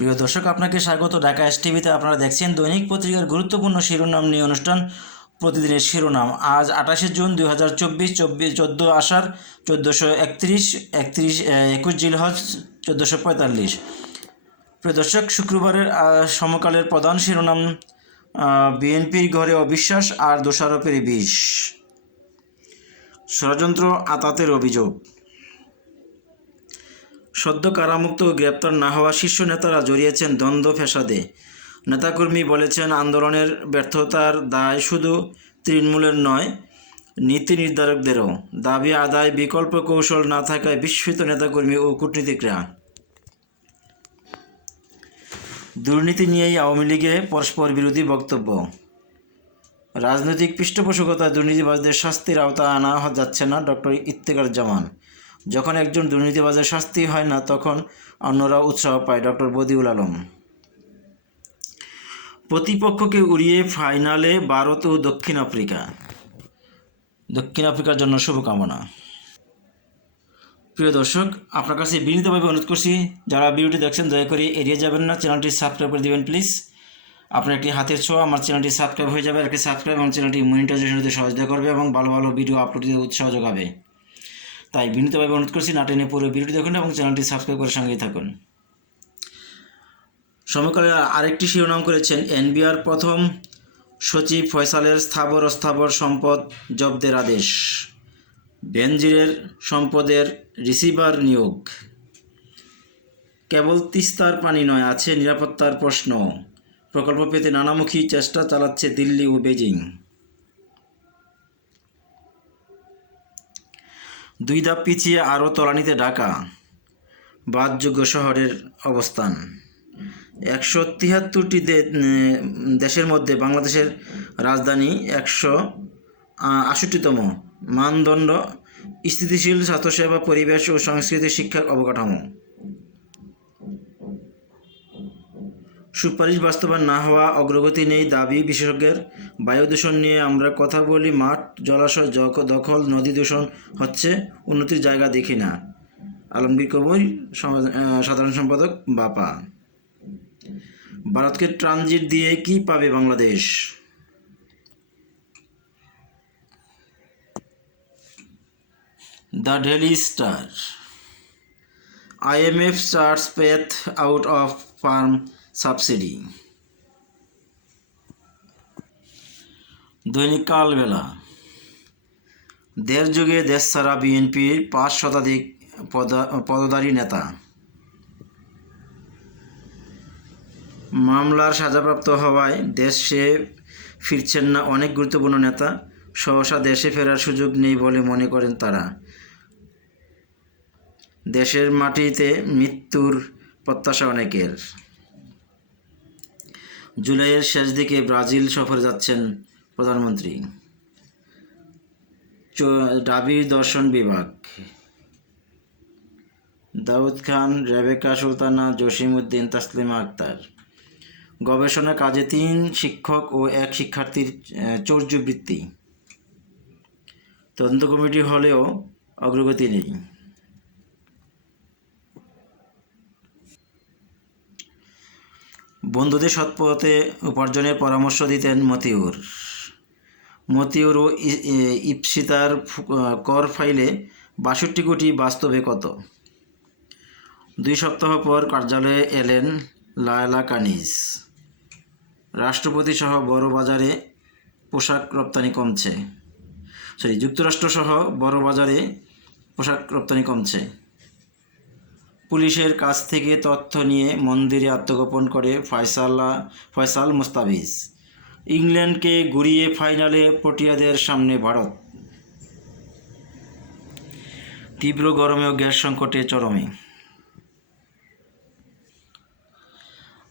প্রিয় দর্শক, আপনাকে স্বাগত ঢাকা এসটিভিতে। আপনারা দেখছেন দৈনিক পত্রিকার গুরুত্বপূর্ণ শিরোনাম নিয়ে অনুষ্ঠান প্রতিদিনের শিরোনাম। আজ 28শে জুন 2024, 14 আষাঢ় 1431, 21 জিলহজ 1445। প্রিয় দর্শক, শুক্রবারের সমকালের প্রধান শিরোনাম: বিএনপির ঘরে অবিশ্বাস আর দোষারোপের বিষ, ষড়যন্ত্র আতাতের অভিযোগ। সদ্য কারামুক্ত ও গ্রেপ্তার না হওয়া শীর্ষ নেতারা জড়িয়েছেন দ্বন্দ্ব ফ্যাসাদে। নেতাকর্মী বলেছেন, আন্দোলনের ব্যর্থতার দায় শুধু তৃণমূলের নয়, নীতি নির্ধারকদেরও। দাবি আদায় বিকল্প কৌশল না থাকায় বিস্মিত নেতাকর্মী ও কূটনীতিকরা। দুর্নীতি নিয়েই আওয়ামী লীগে পরস্পর বিরোধী বক্তব্য। রাজনৈতিক পৃষ্ঠপোষকতায় দুর্নীতিবাজদের শাস্তির আওতায় আনা যাচ্ছে না, ডক্টর ইফতেখারুজ্জামান। যখন একজন দুর্নীতিবাজের শাস্তি হয় না, তখন অন্যরা উৎসাহ পায়, ডক্টর বদিউল আলম। প্রতিপক্ষকে উড়িয়ে ফাইনালে ভারত ও দক্ষিণ আফ্রিকার জন্য শুভকামনা। প্রিয় দর্শক, আপনার কাছে বিনীতভাবে অনুরোধ করছি, যারা ভিডিওটি দেখছেন দয়া করে এড়িয়ে যাবেন না, চ্যানেলটি সাবস্ক্রাইব করে দেবেন প্লিজ। আপনার একটি হাতের ছোঁয়া আমার চ্যানেলটি সাবস্ক্রাইব হয়ে যাবে। একটি সাবস্ক্রাইব আমার চ্যানেলটি মনিটাইজেশন হতে সহযোগিতা করবে এবং ভালো ভালো ভিডিও আপলোড দিতে উৎসাহ যোগাবে। তাই বিনীতভাবে অনুরোধ করছি, না টেনে পুরো ভিডিওটি দেখুন এবং চ্যানেলটি সাবস্ক্রাইব করে সঙ্গেই থাকুন। সমকালে আরেকটি শিরোনাম করেছেন, এনবিআর প্রথম সচিব ফয়সালের স্থাবর অস্থাবর সম্পদ জব্দের আদেশ, বেনজিরের সম্পদের রিসিভার নিয়োগ। কেবল তিস্তার পানি নয়, আছে নিরাপত্তার প্রশ্ন। প্রকল্প পেতে নানামুখী চেষ্টা চালাচ্ছে দিল্লি ও বেজিং। 2 ধাপ পিছিয়ে আরও তলানিতে ঢাকা, বাদযোগ্য শহরের অবস্থান। 173টি দেশের মধ্যে বাংলাদেশের রাজধানী 168তম। মানদণ্ড স্থিতিশীল স্বাস্থ্যসেবা, পরিবেশ ও সংস্কৃতি, শিক্ষার অবকাঠামো। সুপারিশ বাস্তবায়ন না হওয়া, অগ্রগতি নেই দাবি বিশেষজ্ঞের। বায়ু দূষণ নিয়ে আমরা কথা বলি, মাঠ জলাশয় দখল, নদী দূষণ হচ্ছে, উন্নতির জায়গা দেখি না। আলমগীর কবির, সাধারণ সম্পাদক, বাপা। ভারতকে ট্রানজিট দিয়ে কি পাবে Bangladesh? The daily star, IMF starts path out of farm subsidy। দৈনিক কালবেলা, দেড় যুগে দেশ ছাড়া বিএনপির 5 শতাধিক পদধারী নেতা। মামলার সাজাপ্রাপ্ত হওয়ায় দেশে ফিরছেন না অনেক গুরুত্বপূর্ণ নেতা। সহসা দেশে ফেরার সুযোগ নেই বলে মনে করেন তারা। দেশের মাটিতে মৃত্যুর প্রত্যাশা অনেকের। জুলাইয়ের শেষ দিকে ব্রাজিল সফরে যাচ্ছেন প্রধানমন্ত্রী। ডাবির দর্শন বিভাগ, দাউদ খান, রেবেকা সুলতানা, জসিম উদ্দিন, তাসলিমা আক্তার। গবেষণা কাজে 3 শিক্ষক ও 1 শিক্ষার্থীর চৌর্যবৃত্তি। তদন্ত কমিটি হলেও অগ্রগতি নেই। বন্ধুদের সৎপথে উপার্জনের পরামর্শ দিতেন মতিউর ও ইপসিতার কর ফাইলে 62 কোটি, বাস্তবে কত? 2 সপ্তাহ পর কার্যালয়ে এলেন লায়লা কানিজ। রাষ্ট্রপতিসহ বড় বাজারে পোশাক রপ্তানি কমছে। যুক্তরাষ্ট্রসহ বড় বাজারে পোশাক রপ্তানি কমছে। পুলিশের কাছ থেকে তথ্য নিয়ে মন্দিরে আত্মগোপন করে ফয়সাল মুস্তাফিজ। ইংল্যান্ডকে ঘুরিয়ে ফাইনালে প্রোটিয়াদের সামনে ভারত। তীব্র গরমে ও গ্যাস সংকটে চরমে।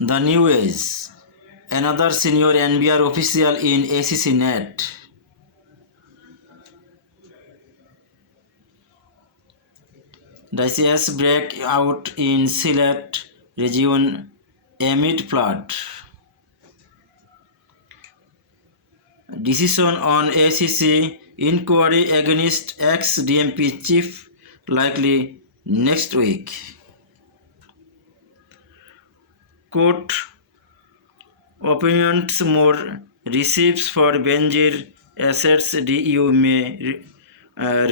The New Age, another senior NBR official in ACC net. Disease break out in Sylhet region amid flood. Decision on ACC inquiry against ex-DMP chief likely next week. Court opinions more receipts for Benjir assets DU may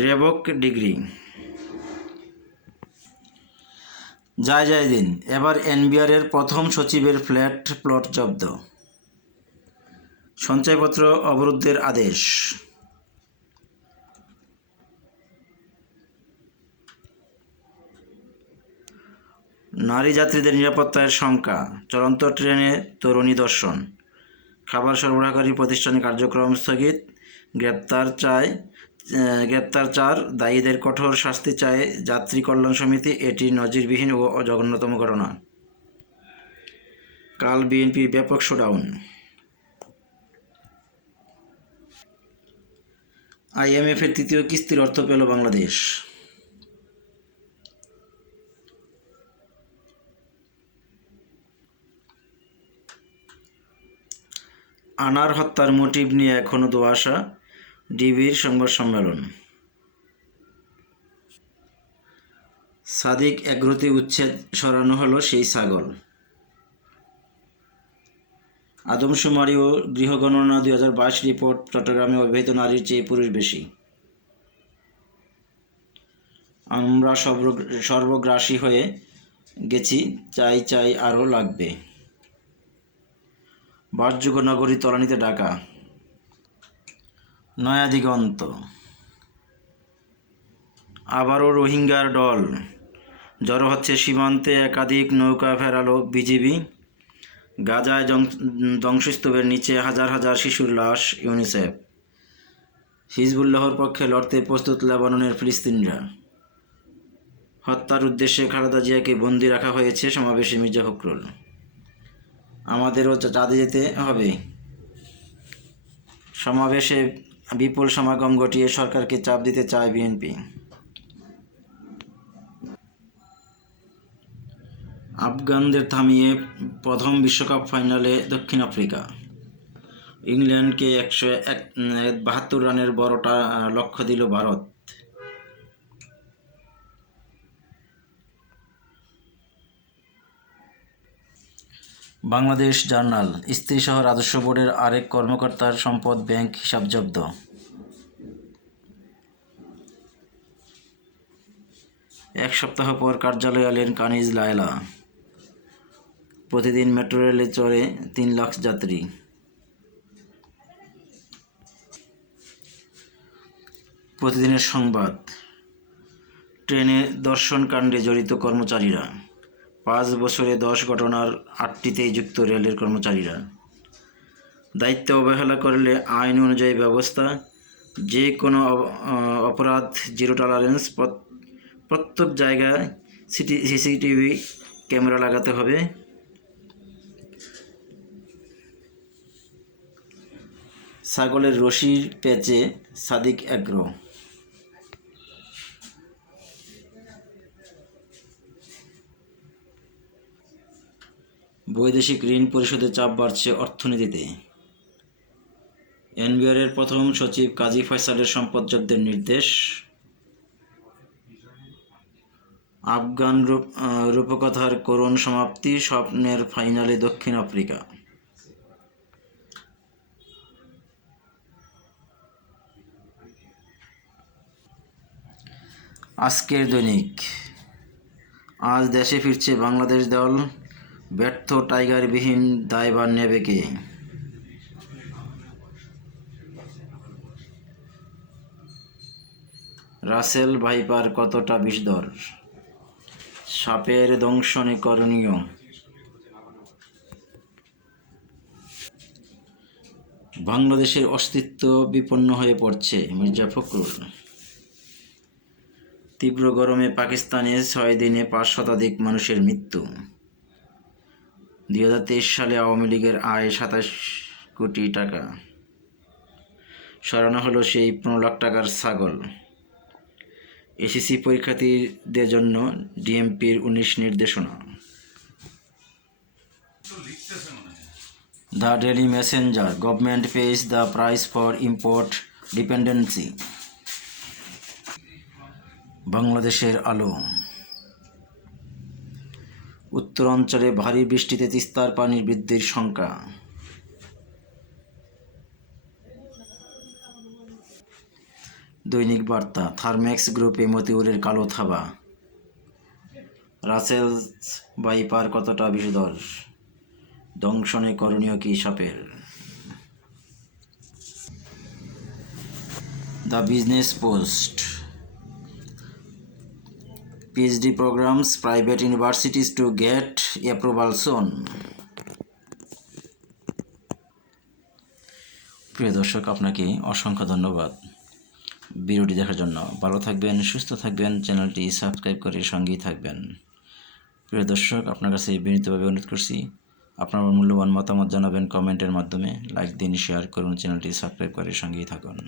revoke degree. জয় দিন, এবার এনবিআরের প্রথম সচিবের flat plot জব্দ, সঞ্চয়পত্র অবরুদ্ধের আদেশ। নারী যাত্রীদের নিরাপত্তার শঙ্কা, চলন্ত ট্রেনে তরুণী দর্শন, খাবার সরবরাহকারী প্রতিষ্ঠানে কার্যক্রম স্থগিত, গ্রেপ্তার 4, দায়ীদের কঠোর শাস্তি চায় যাত্রী কল্যাণ সমিতি। এটি নজিরবিহীন ও জঘন্যতম ঘটনা। কাল বিএনপি ব্যাপক শোডাউন। আইএমএফের তৃতীয় কিস্তির অর্থ পেল বাংলাদেশ। আনার হত্যার মোটিভ নিয়ে এখনও ধোঁয়াশা, ডিবির সংবাদ সম্মেলন। সাদিক এগ্রোতে উচ্ছেদ সরানো হলো সেই ছাগল। আদমশুমারি ও গৃহগণনা 2022 রিপোর্ট, চট্টগ্রামে অবিবাহিত নারীর চেয়ে পুরুষ বেশি। আমরা সর্বগ্রাসী হয়ে গেছি, চাই আরও লাগবে। বাসযোগ্য নগরী তলানিতে ঢাকা। নয়া দিগন্ত। আবারও রোহিঙ্গার দল জড়ো হচ্ছে সীমান্তে, একাধিক নৌকা ফেরালো বিজিবি। গাজায় ধ্বংসস্তূপের নিচে হাজার হাজার শিশুর লাশ, ইউনিসেফ। হিজবুল্লাহর পক্ষে লড়তে প্রস্তুত লেবাননের ফিলিস্তিনিরা। হত্যার উদ্দেশ্যে খালেদা জিয়াকে বন্দি রাখা হয়েছে, সমাবেশে মির্জা ফখরুল। আমাদেরও চাঁদে যেতে হবে। সমাবেশে বিপুল সমাগম ঘটিয়ে সরকারকে চাপ দিতে চায় বিএনপি। আফগানদের থামিয়ে প্রথম বিশ্বকাপ ফাইনালে দক্ষিণ আফ্রিকা। ইংল্যান্ডকে 172 রানের বড় লক্ষ্য দিল ভারত। বাংলাদেশ জার্নাল। স্ত্রীসহ রাজস্ব বোর্ডের আরেক কর্মকর্তার সম্পদ, ব্যাংক হিসাব জব্দ। এক সপ্তাহ পর কার্যালয়ে এলেন কানিজ লায়লা। প্রতিদিন মেট্রো রেলে চড়ে 3 লাখ যাত্রী। প্রতিদিনের সংবাদ। ট্রেনে ধর্ষণকাণ্ডে জড়িত কর্মচারীরা। 5 বছরে 10 ঘটনার 8টিতেই যুক্ত রেলের কর্মচারীরা। দায়িত্ব অবহেলা করলে আইন অনুযায়ী ব্যবস্থা, যে কোনো অপরাধ জিরো টলারেন্স। প্রত্যেক জায়গায় সিসিটিভি ক্যামেরা লাগাতে হবে। ছাগলের রশির পেঁচে সাদিক এগ্রো। বৈদেশিক ঋণ পরিশোধে চাপ বাড়ছে অর্থনীতিতে। এনবিআরের প্রথম সচিব কাজী ফয়সালের সম্পদ জব্দের নির্দেশ। আফগান রূপকথার করুণ সমাপ্তি, স্বপ্নের ফাইনালে দক্ষিণ আফ্রিকা। আজকের দৈনিক। আজ দেশে ফিরছে বাংলাদেশ দল, ব্যর্থ টাইগারবিহীন দায়ভার নেবে কে? রাসেল ভাইপার কতটা বিষধর? সাপের দংশনে করণীয়। বাংলাদেশের অস্তিত্ব বিপন্ন হয়ে পড়ছে, মির্জা ফখরুল। তীব্র গরমে পাকিস্তানে 6 দিনে 5 শতাধিক মানুষের মৃত্যু। 2023 সালে আওয়ামী লীগের আয় 27 কোটি টাকা। সরানো হলো সেই 15 লাখ টাকার ছাগল। এসএসসি পরীক্ষার্থীদের জন্য ডিএমপির 19 নির্দেশনা। The daily Messenger. Government page the price for import dependency. বাংলাদেশের আলো। উত্তর উত্তরাঞ্চলে ভারী বৃষ্টিতে তিস্তার পানির বৃদ্ধির শঙ্কা। দৈনিক বার্তা, থার্মেক্স গ্রুপে মতিউরের কালো থাবা। রাসেলস ভাইপার কতটা বিষধর, দংশনে করণীয় কি সাপের। The business post, PhD programs, private universities to get approval soon. প্রিয় দর্শক, আপনাকে অসংখ্য ধন্যবাদ ভিডিওটি দেখার জন্য। ভালো থাকবেন, সুস্থ থাকবেন, চ্যানেলটি সাবস্ক্রাইব করে সঙ্গেই থাকবেন। প্রিয় দর্শক, আপনার কাছে বিনীতভাবে অনুরোধ করছি, আপনার মূল্যবান মতামত জানাবেন কমেন্টের মাধ্যমে। লাইক দিন, শেয়ার করুন, চ্যানেলটি সাবস্ক্রাইব করে সঙ্গেই থাকুন।